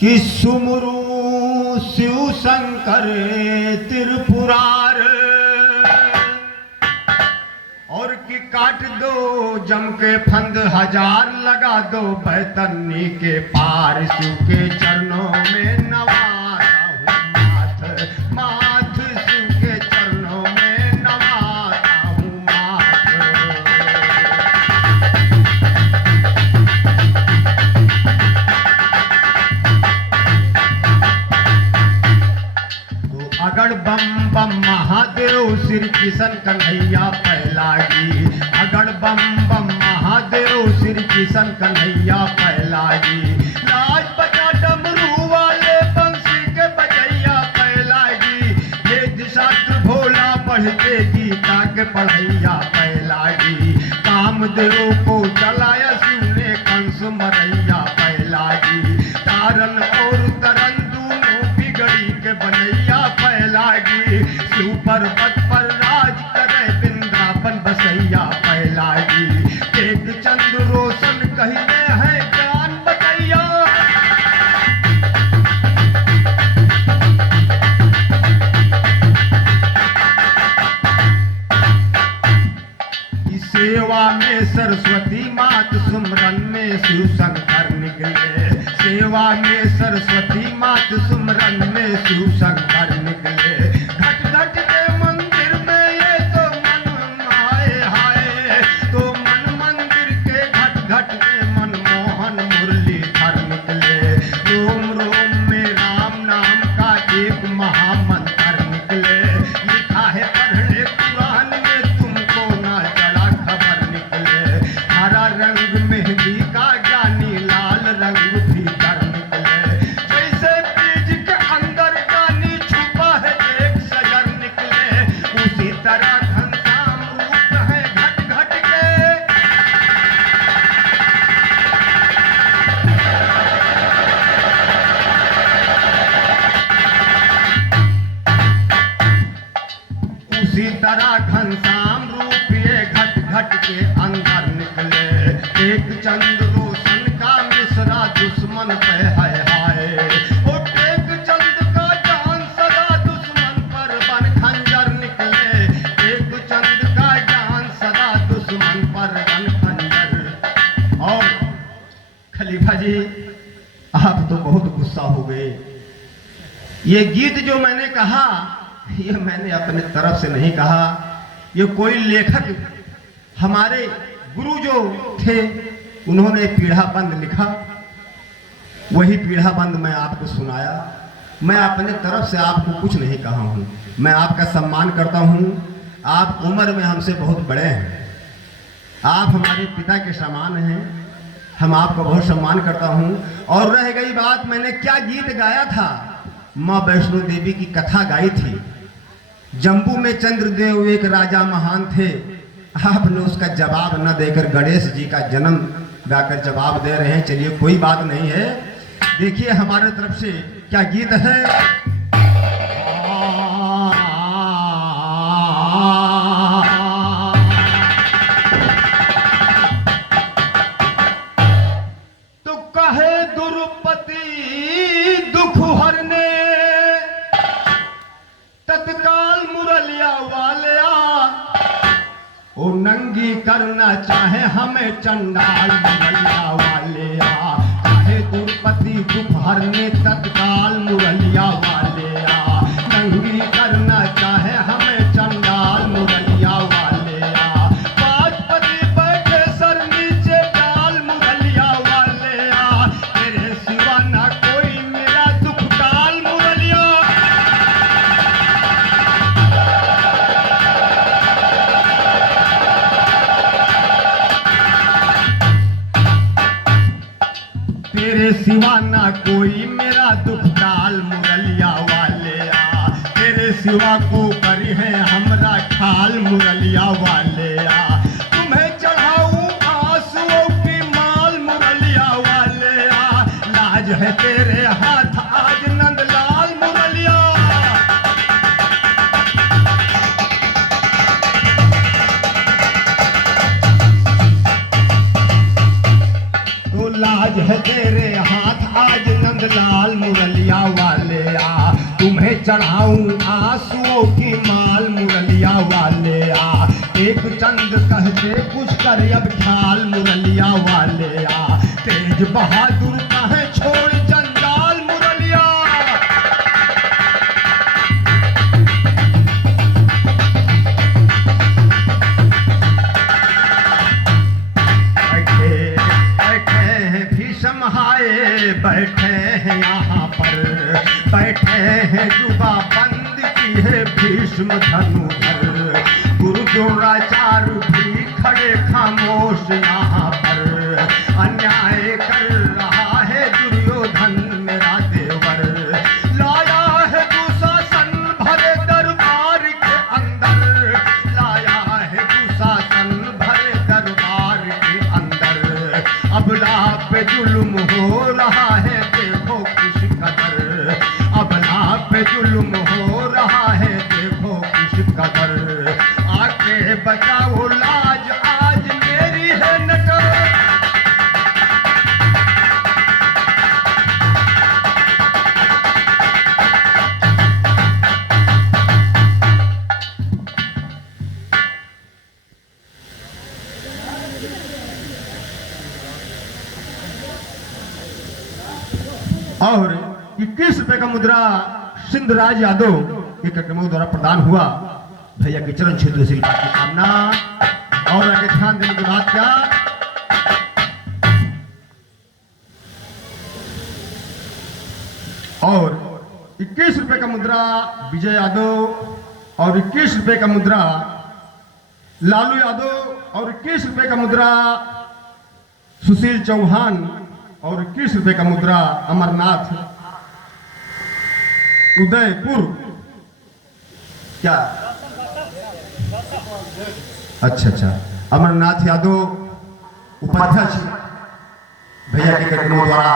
कि सुमरू शिव शंकर त्रिपुरार और कि काट दो जम के फंद हजार लगा दो बैतरनी के पार शिव के चरणों में नवाता हूँ माथ माथ शिव के चरणों में नवाता हूँ माथ। तो अगड़ बम बम महादेव श्री किशन कन्हैया पहलागी, अगड़ बम बम महादेव श्री किशन कन्हैया पहलागी। लाज बजा डमरू वाले बंसी के बजैया पहलागी, वेद शास्त्र भोला पढ़ते गीता के पढ़ैया पहलागी। कामदेव को जलाया शिव ने कंस मरैया पहलागी, तारन और तरन दोनों बिगड़ी के बनैया पहलागी। शिव पर्वत पर राज करे वृंदावन बसैया पहलागी। एक चंद्र रोशन कहते हैं ज्ञान बतैया, इस सेवा में सरस्वती मात सुमरन में शिव शंकर निकले। सेवा में सरस्वती मात सुमरन में शिव शंकर निकले। घट घट के मंदिर में ये तो मन आए हाय, तो मन मंदिर के घट घट में मनमोहन मुरलीधर निकले। रोम रोम में राम नाम का एक महामंत्र निकले। लिखा है पढ़ने कुरान में तुमको ना जरा खबर निकले। हरा रंग मेहंदी का ज्ञानी लाल रंग भीतर निकले। जैसे बीज के अंदर ज्ञानी छुपा है एक सजर निकले, उसी तरह घनश्याम रूप है घट घट के। उसी तरह घनश्याम रूप ये घट घट के अंदर निकले। एक चंद्र रोशन का मिश्रा दुश्मन पे है हाय, और एक चंद्र का जान सदा दुश्मन पर बन खंजर निकले। एक चंद्र का जान सदा दुश्मन पर बन खंजर। और खलीफा जी आप तो बहुत गुस्सा हो गए। ये गीत जो मैंने कहा ये मैंने अपने तरफ से नहीं कहा, ये कोई लेखक हमारे गुरु जो थे उन्होंने पीढ़ाबंद लिखा, वही पीढ़ाबंद मैं आपको सुनाया। मैं अपने तरफ से आपको कुछ नहीं कहा हूँ। मैं आपका सम्मान करता हूँ, आप उम्र में हमसे बहुत बड़े हैं, आप हमारे पिता के समान हैं, हम आपका बहुत सम्मान करता हूँ। और रह गई बात मैंने क्या गीत गाया था, माँ वैष्णो देवी की कथा गाई थी। जम्बू में चंद्रदेव एक राजा महान थे, आपने उसका जवाब न देकर गणेश जी का जन्म गाकर जवाब दे रहे हैं। चलिए कोई बात नहीं है, देखिए हमारे तरफ से क्या गीत है। तो कहे द्रुपदी दुख हरने तत्काल मुरलिया वालिया, ओ नंगी करना चाहे हमें चंडाल मुरलिया वालिया। चाहे द्रुपदी दुख हरने तत्काल मुरलिया वालिया, नंगी करना चाहे हमें चंडाल मुरलिया वालिया। पाँचपति बैठे सर नीचे डाल मुरलिया वालिया, तेरे सिवा ना कोई मेरा दुख डाल मुरलिया। तेरे सिवा ना कोई मेरा दुख डाल मुरलिया वाले आ, तेरे सिवा को करी है हमरा ठाल मुरलिया वाले आ। तुम्हें चढ़ाऊं आंसुओं की माल मुरलिया वाले आ, लाज है तेरे हाथ आज नंदलाल मुरलिया। तो लाज है तेरे हाथ आज नंदलाल चढ़ाऊं आंसुओं की माल मुरलिया वाले आ। एक चंद कहते कुछ कर अब ख्याल मुरलिया वाले आ। तेज बहादुर कहे छोड़ जंजाल मुरलिया। बैठे हैं यहाँ पर, बैठे हैं जुबा बंद की है भीष्म धनुधर। गुरु द्रोणाचार्य भी खड़े खामोश यहाँ पर। अन्याय कर रहा है दुर्योधन मेरा देवर। लाया है दुशासन भरे दरबार के अंदर। लाया है दुशासन भरे दरबार के अंदर। अबला पे जुल्म हो रहा है देखो किस कदर। अबला पे जुल्म हो रहा है देखो किस कदर। आके बचाओ लाज आज मेरी है नटर। और 21 रुपए का मुद्रा सिंधराज यादव के कार्यक्रमों द्वारा प्रदान हुआ। भैया के चरण छेद से बात की कामना। और आगे ध्यान देने की बात क्या, और 21 रुपए का मुद्रा विजय यादव और 21 रुपए का मुद्रा लालू यादव और 21 रुपए का मुद्रा सुशील चौहान और 21 रुपए का मुद्रा अमरनाथ उदयपुर। क्या अच्छा अमरनाथ यादव उपाध्यक्ष भैया के कार्यक्रमों द्वारा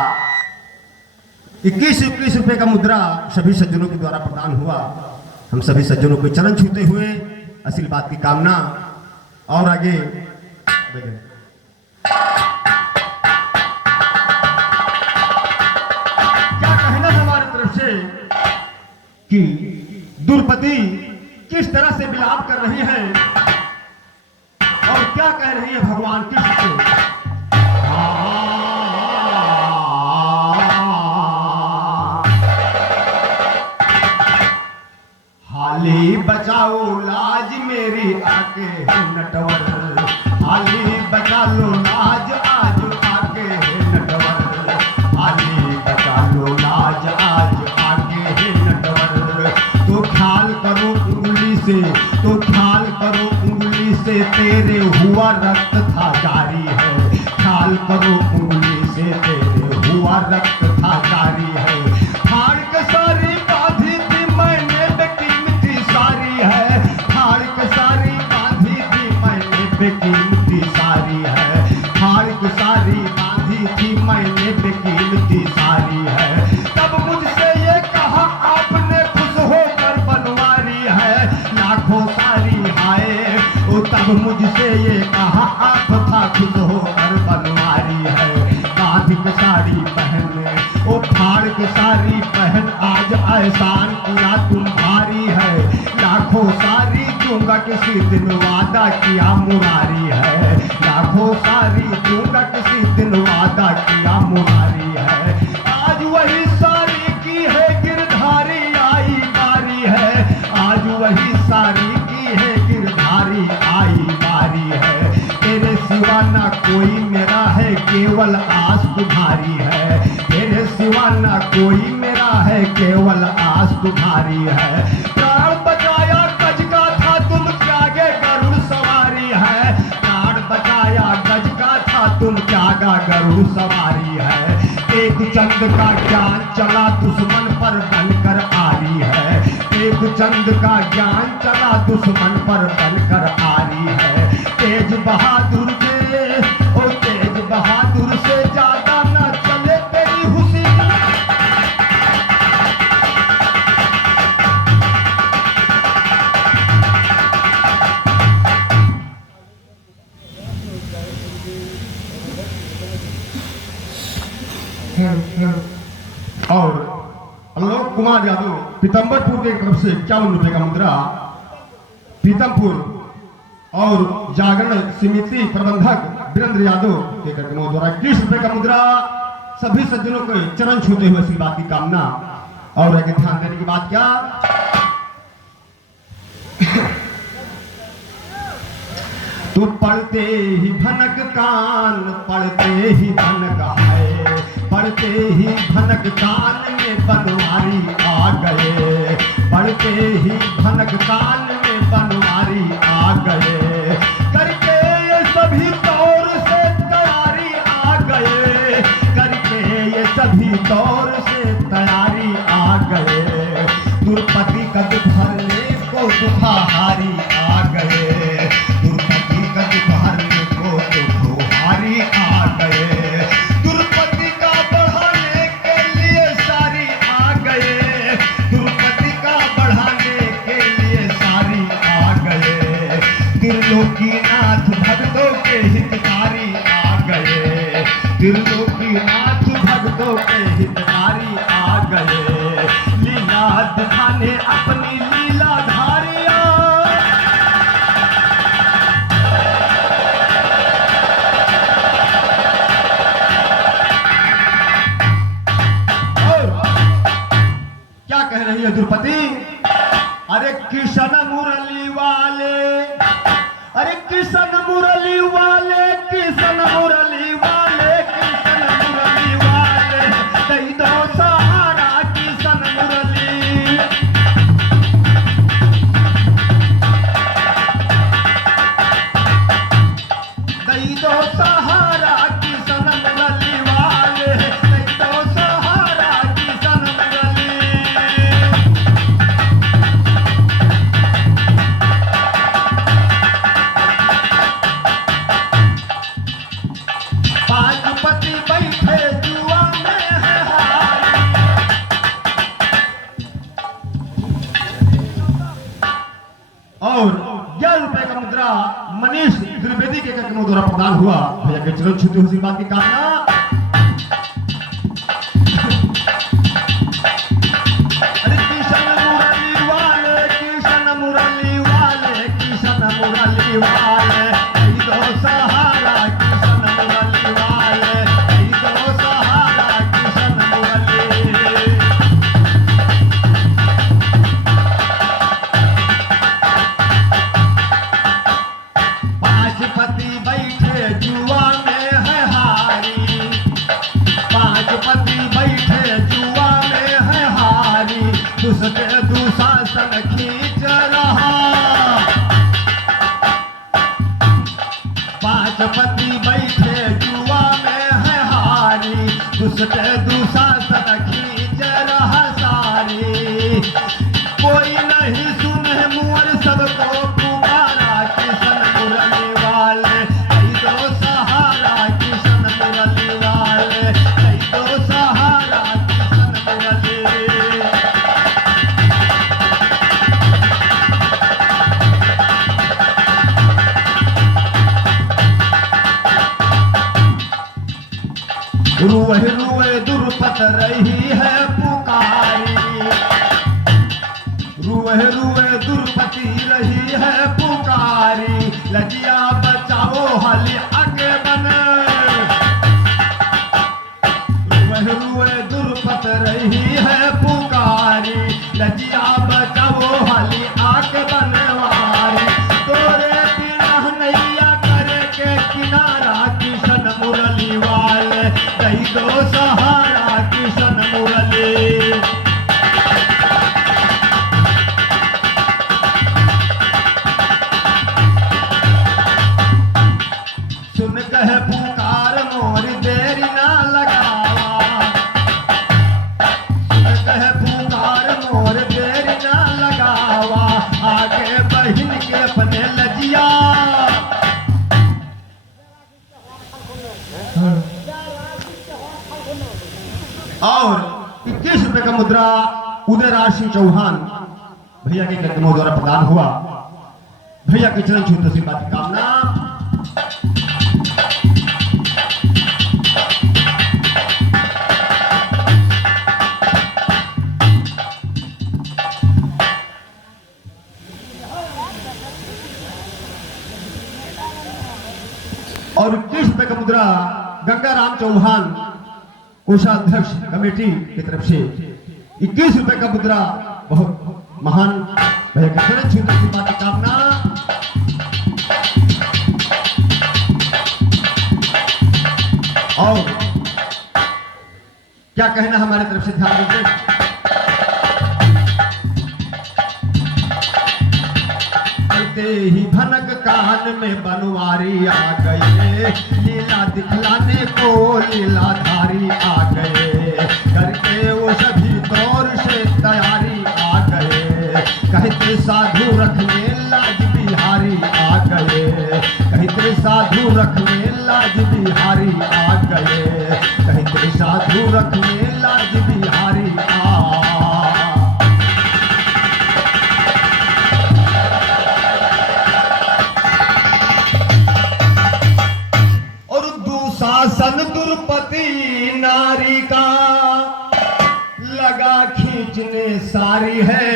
21 रुपए का मुद्रा सभी सज्जनों के द्वारा प्रदान हुआ। हम सभी सज्जनों को चरण छूते हुए आशीर्वाद की कामना। और आगे कि द्रौपदी किस तरह से विलाप कर रही है और क्या कह रही है भगवान कृष्ण से। हाली बचाओ लाज मेरी आके नटवर। हाली बचा लो लाज आज आके नटवर। हाली बचा लो लाज आज आके नटवर। तो ख्याल करो उंगली से, तो ख्याल करो उंगली से तेरे हुआ रक्त था जारी है। ख्याल करो उंगली से तेरे हुआ रक्त था जारी है। फाड़ के सारी बांधी थी मैंने बेकीमती सारी है। फाड़ के सारी बांधी थी मैंने बेकीमती सारी है। फाड़ के सारी बांधी थी मैंने बेकीमती सारी है। तब मुझसे ये कहा आपने खुश होकर बनवारी है। लाखों सारी हाय ओ तब मुझसे ये कहा आप था खुश होकर बनवारी है। बांध के साड़ी पहने ओ फाड़ के साड़ी पहन आज एहसान किया तुम भारी है। लाखों सारी दूंगा किसी दिन वादा किया मुरारी है। लाखों सारी दूंगा किसी दिन वादा किया मुरारी है। आज वही सारी की है गिरधारी आई बारी है। आज वही सारी की है गिरधारी आई बारी है। तेरे सिवा ना कोई मेरा है केवल आस तुम्हारी है। तेरे सिवा ना कोई मेरा है केवल आस तुम्हारी है। प्राण बचाया गज का था तुम त्यागे गरुड़ सवारी है। प्राण बचाया गज का था तुम त्यागा गरुड़ सवारी है। एक चंद का ज्ञान चला दुश्मन पर बनकर आरी है। एक चंद का ज्ञान चला दुश्मन पर बनकर आरी है। तेज बहादुर से ओ तेज बहादुर से ज्यादा न चले तेरी हुसी। आलोक कुमार यादव पीतम्बरपुर की तरफ से 51 रुपए का मुद्रा, पीतमपुर और जागरण समिति प्रबंधक वीरेंद्र यादव के कार्यक्रमों द्वारा 21 रुपए का मुद्रा। सभी सज्जनों के चरण छूते हुए आशीर्वाद की कामना और आगे ध्यान देने की बात क्या। तो पढ़ते ही भनक कान, पढ़ते ही भनक आए, पढ़ते ही भनक कान में बनवारी आ गए, पढ़ते ही भनक कान में बनवारी आ गए, करके ये सभी दौर से तैयारी आ गए, करके ये सभी दौर से तैयारी आ गए, दुर्पति का दुख हरने को दुखाहारी आ गए, दुर्पति का दुख हरने को दुखाहारी आ गए, दुर्पति का बढ़ाने के लिए सारी आ गए, दुर्पति का बढ़ाने के लिए सारी आ गए, त्रिलोकीनाथ भक्तों के हितकारी आ गए, त्रिलोकीनाथ भक्तों के हितकारी आ गए, लीला दिखाने अपनी लीला धारिया, क्या कह रही है द्रौपदी। अरे कृष्ण मुरली वाले, अरे कृष्ण मुरली वाले, कृष्ण मुरली वाले, कृष्ण मुरली वाले, दई दो सहारा कृष्ण मुरली, दई दो सहारा कृष्ण मुरली वाले, दई दो सहारा कृष्ण मुरली। पांचपति बैठे जुआ में है हारी, और 11 रुपए का मुद्रा मनीष द्विवेदी के कार्यक्रमों द्वारा प्रदान हुआ। भैया के चरण छूते हुए बात की कामना। अरे कृष्ण मुरली वाले, कृष्ण मुरली वाले, कृष्ण मुरली वाले, दई दो सहारा कृष्ण मुरली वाले, दई दो सहारा कृष्ण मुरली। पांचपति बैठे जुआ में है हारी, पांचपति बैठे जुआ में है हारी, दुष्ट दुशासन खींच रहा, पांचपति बैठे जुआ में है हारी, दुष्ट दुशासन खींच रहा सारी, कोई नहीं सुने मुअर सबको पुकारा कृष्ण मुरली वाले, दई दो सहारा कृष्ण मुरली वाले, दई दो सहारा कृष्ण मुरली। रुए रुए दुर्पत रही है पुकारी, रुए रुए दुर्पति रही है पुकारी, लजिया बचाओ हाली आगे बने, रुए रुए दुर्पत रही है पुकारी, लजिया बचाओ हाली आगे बनवारी, तोरे बिना नैया करे के किनारा कृष्ण मुरली वाले, दई दो सहारा कृष्ण मुरली। सुन कहे पुकार मोर देरी ना लगावा, सुन कहे पुकार मोर देरी ना लगावा, आगे बहिन के अपने लजिया, और 21 रुपए का मुद्रा उदयराज सिंह चौहान भैया के कार्यक्रमों द्वारा प्रदान हुआ। भैया के चरण छूते से बात की कामना। मुद्रा गंगाराम चौहान कोषाध्यक्ष कमेटी की तरफ से 21 रुपए का मुद्रा बहुत महान भैया के चरण छूने की बात कामना। और क्या कहना हमारे तरफ से ध्यान दीजिए। ही भनक कान में बनवारी आ गए, लीला दिखलाने को लीलाधारी आ गए, करके वो सभी दौर से तैयारी आ गए, कहते साधु रखने लाज बिहारी आ गए, कहते साधु रखने लाज बिहारी आ गए, कहते साधु रखने लाज बिहारी आ। शासन दुर्पति नारी का लगा खींचने सारी है,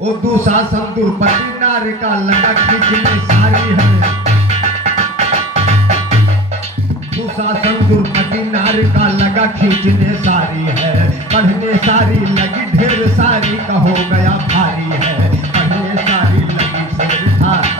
वो दुशासन दुर्पति नारी का लगा खींचने सारी है, दुशासन दुर्पति नारी का लगा खींचने सारी है, पढ़ने सारी लगी ढेर सारी का हो गया भारी है, पढ़ने सारी लगी ढेर सारी,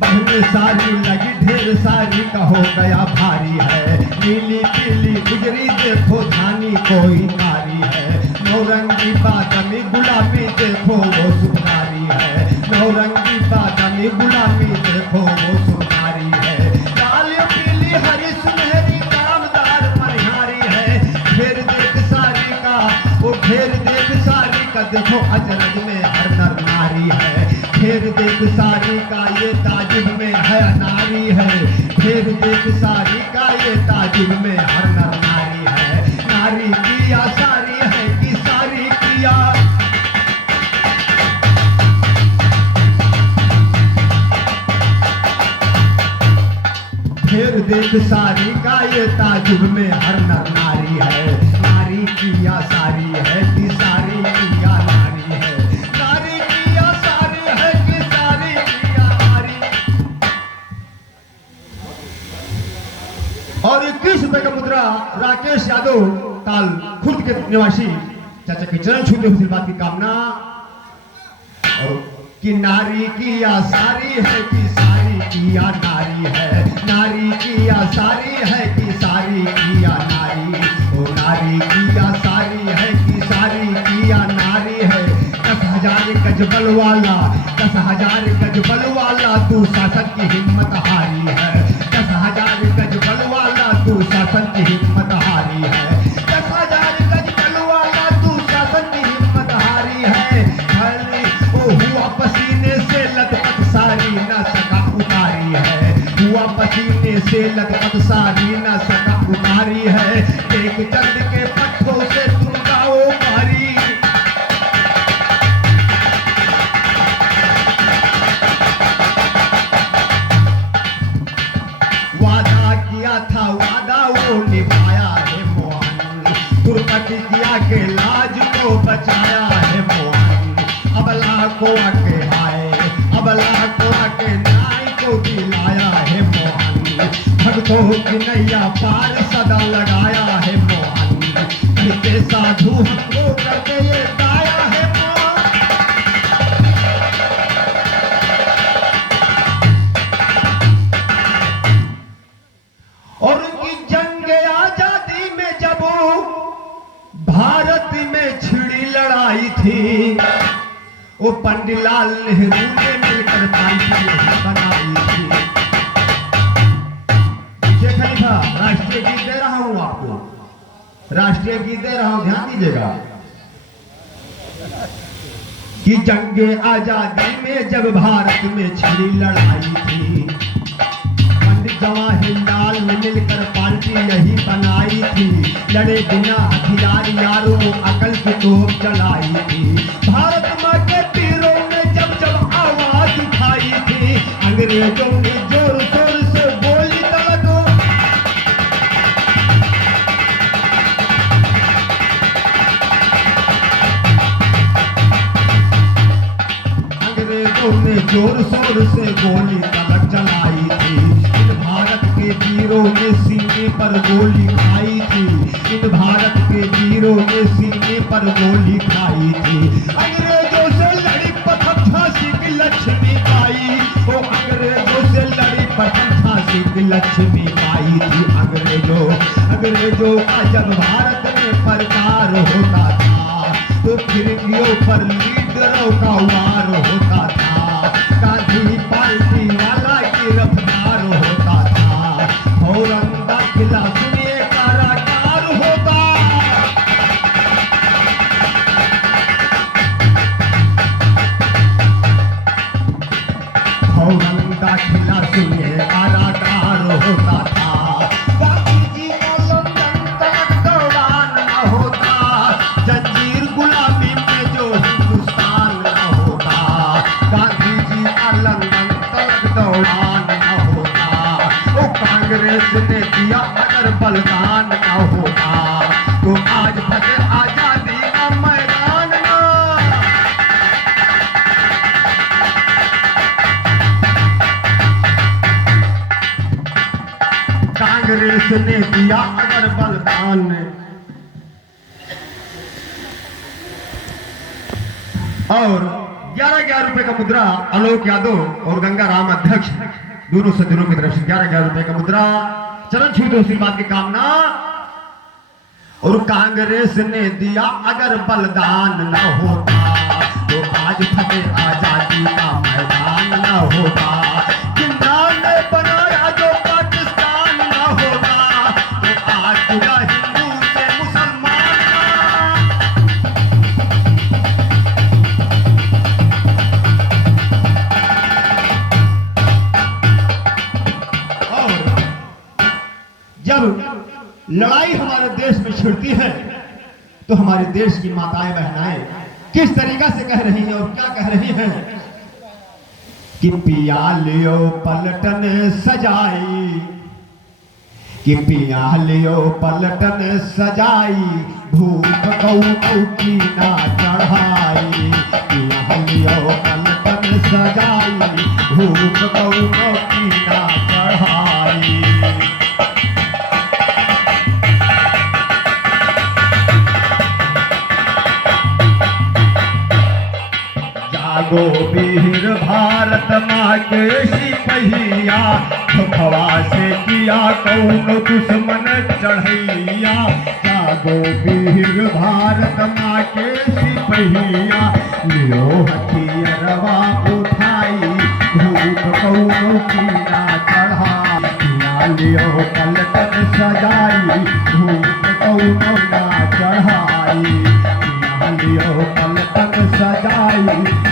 पढ़ने सारी लगी ढेर सारी का हो गया भारी है, नीली पीली गुजरी देखो धानी कोई कारी है, नौरंगी बादामी गुलाबी देखो वो सुधारी है, नौरंगी बादामी गुलाबी देखो वो सुधारी है, लाल पीली हरी सुनहरी दामदार मनिहारी है, घेर देख सारी का वो घेर देख सारी का देखो अजरज में हर नर नारी है, घेर देख सारी का ये ताजिब में है नारी है, घेर देख सारी का ये ताजिब में हर नर नारी है, नारी किया सारी है कि सारी किया, घेर देख सारी का ये ताजिब में हर नर नारी है, नारी किया सारी है कि सारी किया नारी है, नारी किया सारी है कि सारी किया नारी। और 21 रुपए का मुद्रा राकेश यादव ताल खुर्द के निवासी चाचा के चरण छूते हुए बात की कामना। और कि नारी किया सारी है कि सारी किया नारी है, नारी किया सारी है कि सारी किया नारी, ओ नारी किया सारी है कि सारी किया नारी है, 10,000 गज बल वाला 10,000 गज बल वाला तू शासन की हिम्मत हारी है, 10,000 गज बल वाला तू शासन की हिम्मत हारी है, 10,000 गज बल वाला तू शासन की हिम्मत हारी है, हुआ पसीने से लथपथ सारी न सका उतारी है, हुआ पसीने से लथपथ सारी न सका उतारी है, एक चंद के पट्टों से तुम गाओ मारी, वादा किया था वादा वो निभाया है मोहन, दुर्पति किया के लाज को बचाया है मोहन, अबला को आके आए अबला को आके न्याय को दिलाया है मोहन, भक्तों की नैया पार सदा लगाया है मोहन, कहते साधु हमको करके ये गाया है मोहन। और उनकी जंग आजादी में जब भारत में छिड़ी लड़ाई थी, वो पंडितलाल नेहरू ने मिलकर पार्टी बनाई थी। मुझे खलीफा राष्ट्रीय गीत दे रहा हूं आपको, राष्ट्रीय गीत दे रहा हूं, ध्यान दीजिएगा। कि जंगे आजादी में जब भारत में छिड़ी लड़ाई थी, पंडित जवाहरलाल ने मिलकर पार्टी यही बनाई थी, लड़े बिना हथियार यारों अकल की तोप चलाई थी, भारत मां के पीरों ने जब जब आवाज उठाई थी, अंग्रेजों ने जोर शोर से बोली तलको, अंग्रेजों ने जोर शोर से गोली तलक चलाई थी, इन भारत के वीरों ने सीने पर गोली खाई थी, इन भारत के वीरों ने सीने पर गोली खाई थी। अंग्रेजों से लड़ी प्रथम झांसी की लक्ष्मी बाई, वो अंग्रेजों से लड़ी प्रथम झांसी की लक्ष्मी बाई थी। अंग्रेजों का जब भारत में प्रचार होता था, तो फिरंगियों पर लीडरों का वार होता था। गांधी पार्टी वाला गिरफ्तार होता था, फौरन दाखिला सुनिए कारागार होता। फौरन दाखिला सुनिए कारागार होता था। गांधी जी का लंदन तक दौरान न होता, जंजीर गुलामी में जो हिंदुस्तान न होता। गांधी जी का लंदन तक दौरान न होता, वो कांग्रेस ने दिया अगर बलिदान न होता, तो आज फतेह आजादी का मैदान न। कांग्रेस ने दिया अगर बलिदान, और 11-11 रुपए का मुद्रा आलोक यादव और गंगा राम अध्यक्ष दोनों सज्जनों की तरफ से 11-11 रुपए का मुद्रा चरण छूते आशीर्वाद की कामना। और कांग्रेस ने दिया अगर बलिदान न होता, तो आज फतेह आजादी का मैदान न होता। जिन्ना ने बनाया जो पाकिस्तान न होता, तो आज पूरा हिंदू से मुसलमान जब लड़ाई हमारे देश में छिड़ती है, तो हमारे देश की माताएं बहनाएं किस तरीका से कह रही हैं और क्या कह रही हैं कि पिया लियो पलटन सजाई, कि पिया लियो पलटन सजाई, भूख कऊ की ना चढ़ाई। पिया लियो पलटन सजाई, भूख कऊ की ना चढ़ाई। जागो वीर भारत माँ के सिपहिया, धोखवा से किया कौन दुश्मन चढ़ैया। जागो वीर भारत माँ के सिपहिया, लियो हथियारवा उठाई, धूप कौन की ना चढ़ाई। लियो पलटन सजाई, धूप कौन ना चढ़ाई। लियो पलटन सजाई,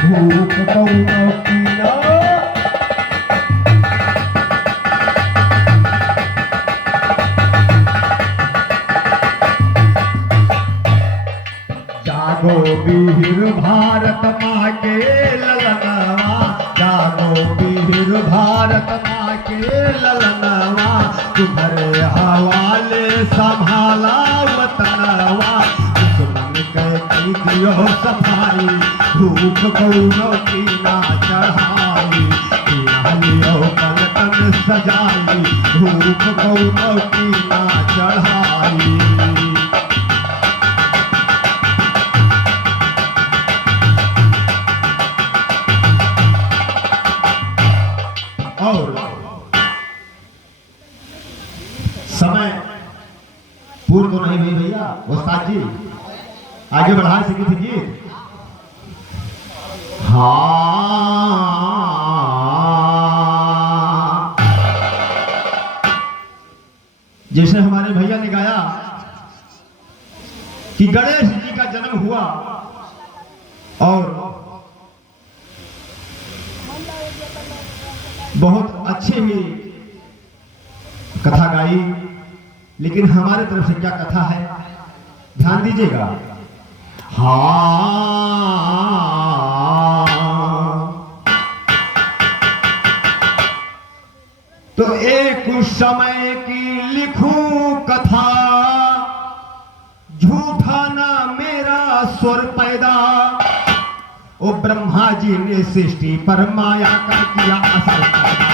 धूप कौन की ना। जागो वीर भारत माँ के ललनवा, जागो वीर भारत माँ के ललनवा। तुम्हारे हवाले संभाला वतनवा, दुश्मन के दियो सफाई, धूप कौनो की ना चढ़ाई। लियो पलटन सजाई, धूप कौनो की ना चढ़ाई। और समय पूर्ण तो नहीं हुई भैया उस्ताद जी, आगे बढ़ा सकी थी गीत। हाँ, जैसे हमारे भैया ने गाया कि गणेश जी का जन्म हुआ और बहुत अच्छे ही कथा गाई, लेकिन हमारे तरफ से क्या कथा है ध्यान दीजिएगा। हाँ, तो एक समय की लिखूं कथा, झूठा ना मेरा स्वर पैदा। ओ ब्रह्मा जी ने सृष्टि पर माया का किया असर पैदा।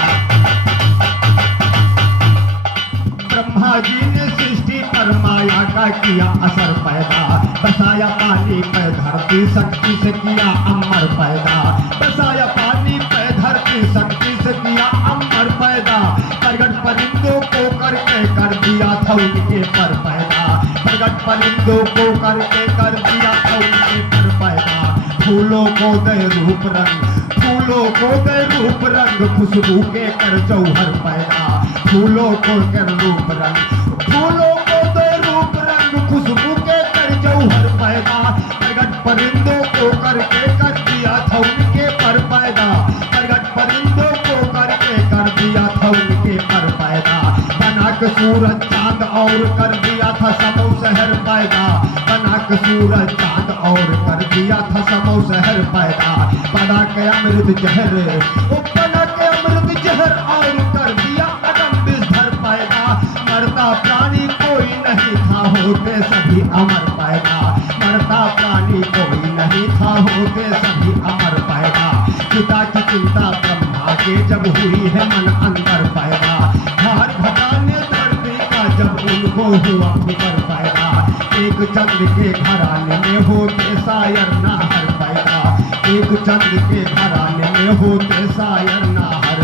ब्रह्मा जी ने सृष्टि पर माया का किया असर पैदा, बसाया पानी पे धरती शक्ति से किया अमर पैदा, बसाया पानी पे धरती शक्ति से किया अमर पैदा, प्रगट परिंदों को करके कर दिया था उनके पर पैदा, प्रगट परिंदों को करके कर दिया था उनके पर पैदा, फूलों को दे रूप रंग, फूलों को दे रूप रंग, खुशबू के कर जौहर पैदा, फूलों को कर रूप रंग, फूलों को दे रूप रंग, खुशबू के कर जौहर पैदा, प्रगट परिंदों को करके कर दिया था उनके पर पैदा, प्रगट परिंदों को करके कर दिया था उनके पर पैदा, बना के सूरज चांद और कर दिया था समो शहर पैदा, बना के सूरज चांद और कर दिया था समो शहर पैदा, बना के अमृत जहर, बना के अमृत जहर और कर दिया अदम विषधर पैदा, मरता प्राणी कोई नहीं था होते सभी अमर पैदा, मरता प्राणी कोई नहीं था होते सभी अमर पैदा, पिता की चिंता ब्रह्मा के जब हुई है मन अंदर पैदा, भार घटाने धरती का जब उनको हुआ फिकर पैदा, एक चंद्र के घराने में होते शायर नाहर पैदा, एक चंद्र के घराने में होते शायर नाहर।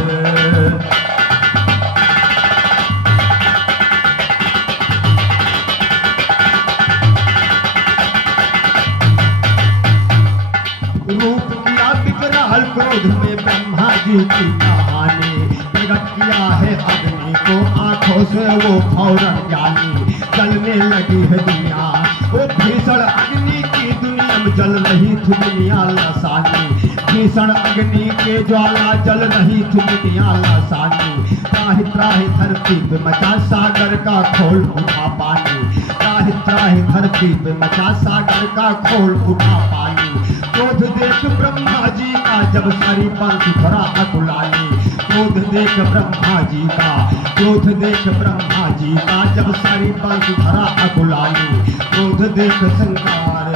रूप किया विकराल क्रोध में ब्रह्मा जी की कहानी, प्रगट किया है अग्नि को आंखों से वो फौरन ज्ञानी, जलने लगी है दुनिया वो भीषण अग्नि की दुनिया में जल रही थी दुनिया लसानी, भीषण अग्नि के ज्वाला जल रही थी दुनिया लसानी, त्राहि त्राहि धरती पे मचा सागर का खोल उठा पानी, त्राहि त्राहि धरती पे मचा सागर का खोल उठा पानी, क्रोध देख ब्रह्मा जी का जब सारी पंख भरा अकुलानी, क्रोध देख ब्रह्मा जी का, क्रोध देख ब्रह्मा जी का जब सारी पंख भरा अकुलानी, क्रोध देख शंकर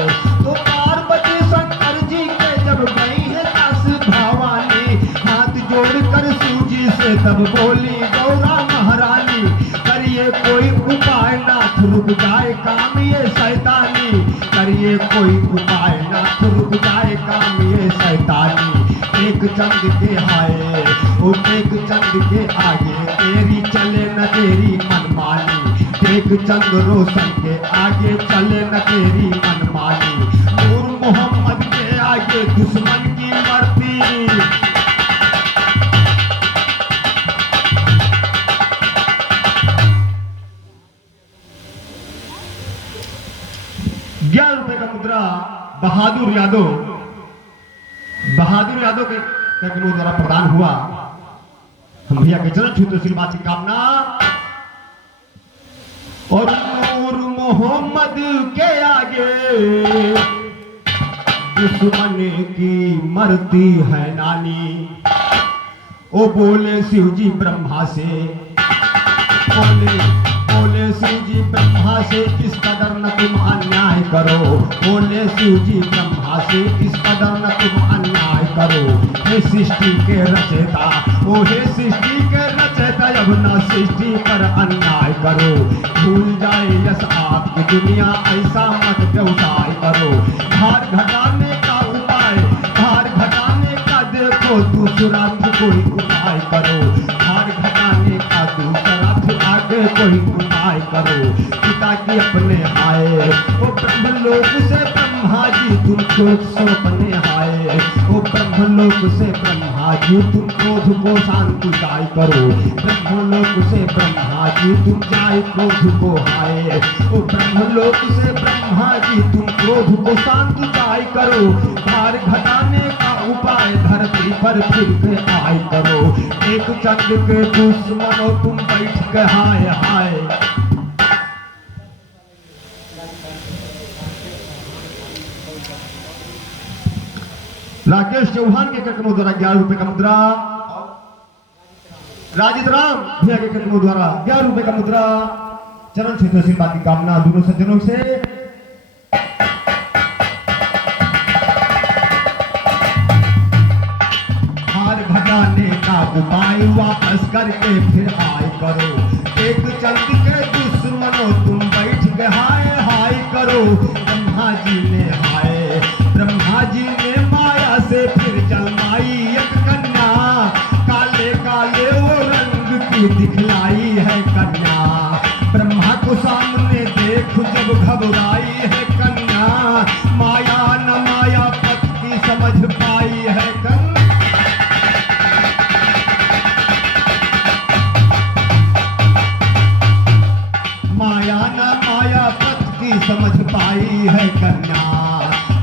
तो पार्वती शंकर जी के जब गई है दास भवानी, हाथ जोड़कर शिव जी से तब बोली गौरा महारानी, करिए कोई उपाय नाथ रुक जाए काम ये शैतानी, करिए कोई उपाय नाथ रुक जाए काम ये शैतानी, एक चंद के हाय वो एक चंद के आगे तेरी चले न तेरी मनमानी, एक चंद रोशन के आगे चले न तेरी मनमानी, नूर मोहम्मद के आगे दुश्मन की मरती, ₹11 का मुद्रा बहादुर यादव के कैकनो द्वारा प्रदान हुआ। हम भैया के चरण छूते आशीर्वाद की कामना, और नूर मोहम्मद के आगे दुश्मन की मरती है नानी, ओ बोले शिव जी ब्रह्मा से, बोले शिव जी ब्रह्मा से इस कदर न तुम अन्याय करो, बोले शिव जी ब्रह्मा से इस कदर न तुम अन्याय करो, हे सृष्टि के रचयिता, ओ हे सृष्टि के रचयिता, अब न सृष्टि पर अन्याय करो, भूल जाए यश आपकी दुनिया ऐसा मत व्यवसाय करो, भार घटाने का उपाय, भार घटाने का देखो दूसरा कोई उपाय करो, भार घटाने का दूसरा आगे कोई उपाय करो, पिता की अपने आए वो ब्रह्मलोक से ब्रह्मा जी तुम क्रोध सौंपने आए, वो ब्रह्मलोक से ब्रह्मा जी तुम क्रोध को शांति जाय करो, ब्रह्मलोक से ब्रह्मा जी तुम जाय क्रोध को आए, वो ब्रह्मलोक से ब्रह्मा जी तुम क्रोध को शांति जाय करो, भार घटाने का उपाय धरती पर फिर के आय करो, एक चंद्र के दुश्मनों तुम बैठ के हाय हाय। राकेश चौहान के कर्मों द्वारा ₹11 का मुद्रा, राजित राम भैया के कर्मों द्वारा ₹11 का मुद्रा, चरण छूते आशीर्वाद की कामना दोनों सज्जनों से। घटाने का उपाय वापस करके फिर आए करो, एक चंद के हो ब्रह्मा जी ने हाय। ब्रह्मा जी ने माया से फिर जन्माई एक कन्या, काले काले वो रंग की दिखलाई है कन्या। ब्रह्मा को सामने देख जब घबराई है कन्या, माया न माया पत की समझ पाई है कन्या। माया न माया पत की समझ पाई है कन्या।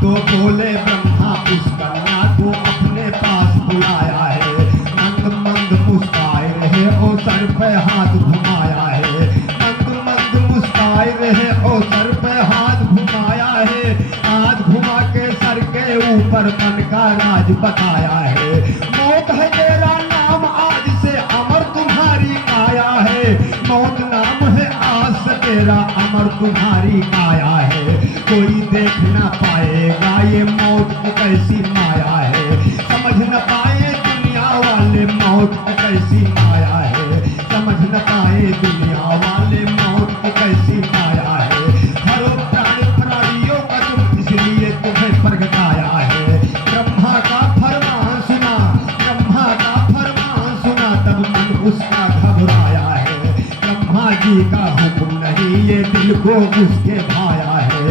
तो बोले ब्रह्मा उस कन्या को अपने पास बुलाया है। मंद मंद मुस्काए रहे और सर पे हाथ घुमाया है। मंद मंद मुस्काए रहे और सर पे हाथ घुमाया है। हाथ घुमा के सर के ऊपर मन का राज बताया है। मौत है तेरा नाम आज से अमर तुम्हारी काया है। मौत नाम है आज से तेरा अमर तुम्हारी काया है। कोई देख ना पाएगा ये मौत की कैसी माया है। समझ न पाए दुनिया वाले मौत की कैसी माया है। समझ न पाए दुनिया वाले मौत की कैसी माया है। हर प्राणी प्राणियों का तुम इसलिए तुम्हें प्रगटाया है। ब्रह्मा का फरमान सुना, ब्रह्मा का फरमान सुना, तब मन उसका घबराया है। ब्रह्मा जी का हुक्म नहीं ये दिल को उसके भाया है।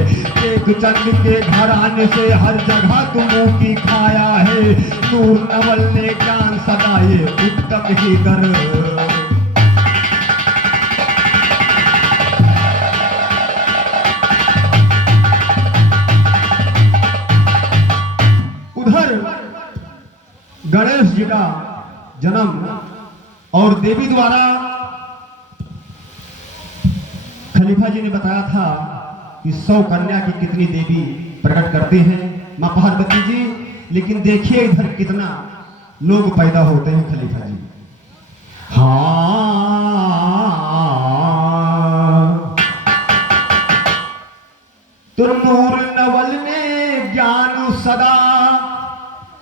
एक चंद के घराने से हर जगह तुमों की खाया है। नूर नवल ने ज्ञान सदा ये उत्तम ही दर। उधर गणेश जी का जन्म और देवी द्वारा खलीफा जी ने बताया था कि 100 कन्या की कितनी देवी प्रकट करते हैं मां पार्वती जी। लेकिन देखिए इधर कितना लोग पैदा होते हैं खलीफा जी। हाँ तो नूर नवल ने ज्ञान सदा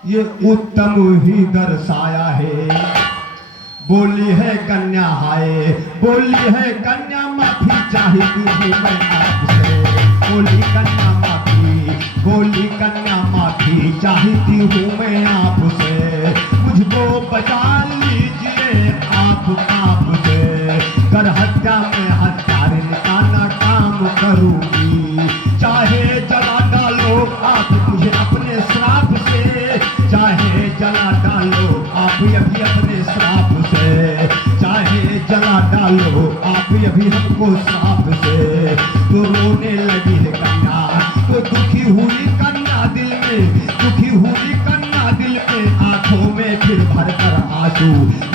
ये उत्तम ही दर्शाया है। बोली है कन्या हाय, बोली है कन्या माफी चाहती हूँ मैं आपसे। बोली कन्या माफी, बोली कन्या माफी चाहती हूँ मैं आपसे। मुझको बचा लीजिए आप आपसे। कर हत्या में हत्यारिन का ना काम करूंगी। चाहे जला डालो आप मुझे अपने श्राप से। चाहे जला डालो आप अभी अपने श्राप से। चाहे जला डालो आप अभी हमको श्राप से। तो रोने लगी है कन्या, तो दुखी हुई कन्या दिल में, दुखी हुई कन्या दिल में। आंखों में फिर भर कर आंसू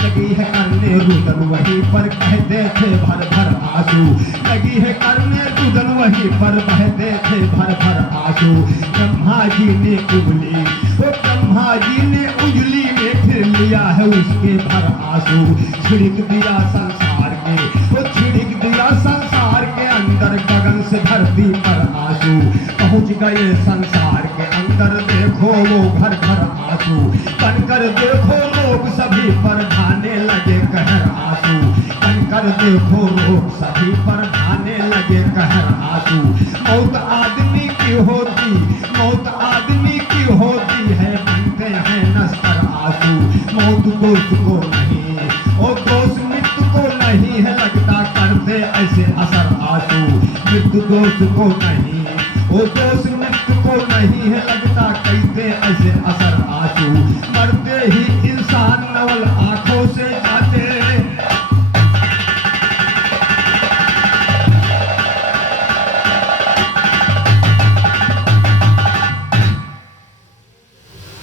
लगी है करने रुदन, वहीं पर कहते थे भर भर आंसू। लगी है करने रुदन, वहीं पर बहते थे भर भर आंसू। ब्रह्मा जी ने उंगली, वो ब्रह्मा जी ने उंगली में फिर लिया है उसके भर आंसू। छिड़क दिया संसार के, वो छिड़क दिया संसार के अंदर गगन से धरती पर आंसू। पहुंच गए संसार के अंदर देखो वो घर घर आंसू। बनकर देखो लोग सभी पर ढाने लगे कहर आंसू। बनकर देखो लोग सभी पर ढाने लगे कहर आंसू। मौत आदमी की होती, मौत आदमी की होती है, बनते हैं नश्वर आंसू। मौत दोस्त को नहीं, और दोस्त मृत्यु को नहीं है लगता करते ऐसे असर आंसू। मृत्यु दोस्त को नहीं, वो दोस्त मृत्यु को नहीं है लगता कहते ऐसे असर आंसू। मरते ही इंसान नवल आंखों से जाते।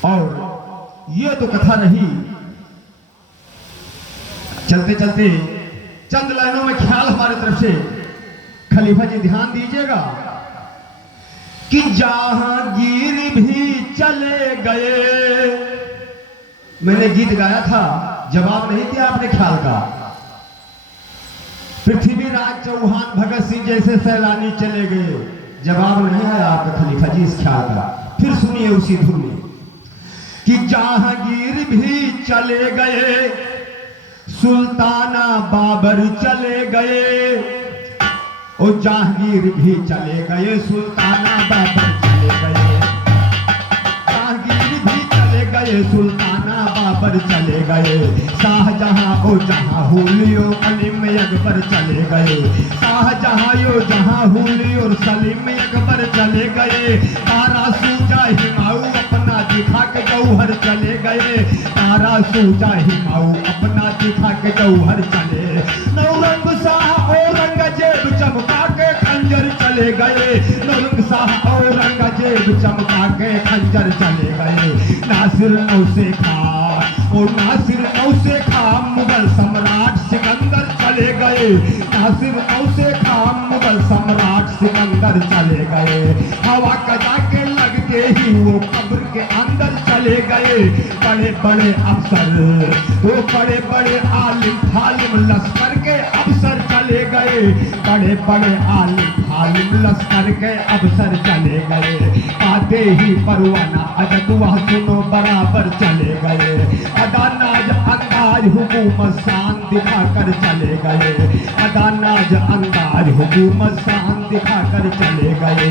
और ये तो कथा रही। चलते चलते चंद लाइनों में ख्याल हमारे तरफ से खलीफा जी ध्यान दीजिएगा कि जहांगीर भी चले गए। मैंने गीत गाया था, जवाब नहीं दिया आपने ख्याल का। पृथ्वीराज चौहान भगत सिंह जैसे सैलानी चले गए, जवाब नहीं आया आपका खलीफा जी इस ख्याल का। फिर सुनिए उसी धुन में कि जहांगीर भी चले गए, सुल्ताना बाबर चले गए, ओ जहांगीर भी चले गए, सुल्ताना बाबर चले गए, जहांगीर भी चले गए, सुल्ताना बाबर चले गए, शाहजहां ओ जहां हुलियो अलीम अकबर चले गए, शाहजहां यो जहां हुलियो और सलीम अकबर चले गए, तारा सूजा हिमाऊ अपना दिखा के गौहर चले गए, तारा सूजा हिमाऊ अपना दिखा के गौहर चले, नौरंग शाह औरंगजेब चमका के खंजर चले गए, नौरंग शाह औरंगजेब चमका के खंजर चले गए, नासिर नौशेखा और नासिर नौशेखा मुगल सम्राट सिकंदर चले गए, नासिर नौशेखा मुगल सम्राट सिकंदर चले गए, हवा कदा के लग के ही वो कब्र के अंदर चले गए, बड़े बड़े अफसर वो बड़े बड़े आलिम फालिम लश्कर के अफसर चले गए, बड़े बड़े आलिम फालिम लश्कर के अफसर चले गए, आते ही परवाना अजत वह सुनो बराबर चले गए, अदानाज अंदाज हुकूमत शान दिखाकर चले गए, अदानाज अंदाज हुकूमत शान दिखाकर चले गए,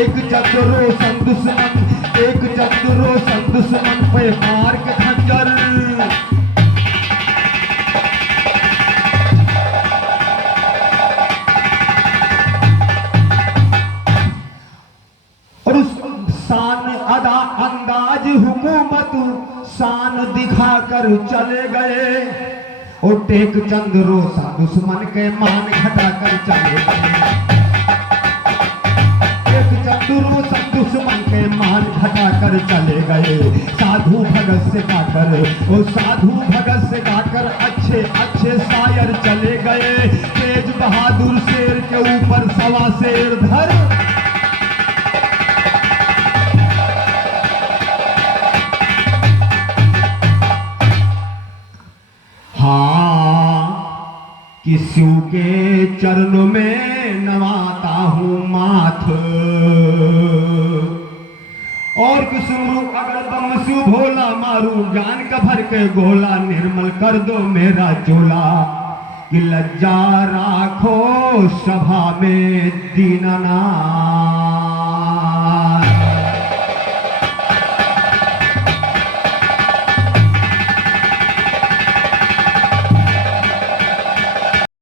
एक चंद रोशन दुश्मन, एक चंद रोशन दुश्मन पे मार के खंजर, और उस शान अदा अंदाज हुकूमत शान दिखाकर चले गए, और टेक चंद रोशन दुश्मन के मान घटाकर चले गए, टेक चंद रोशन दुश्मन के मान घटाकर चले गए, साधु भगत से गाकर वो साधु भगत से गाकर अच्छे अच्छे शायर चले गए, तेज बहादुर शेर के ऊपर सवा शेर धर, किस्यू के चरणों में नवाता हूँ माथ, और किस्मू अगर बमसू भोला मारू जान का भर के गोला, निर्मल कर दो मेरा चोला कि लज्जा राखो सभा में दीनानाथ।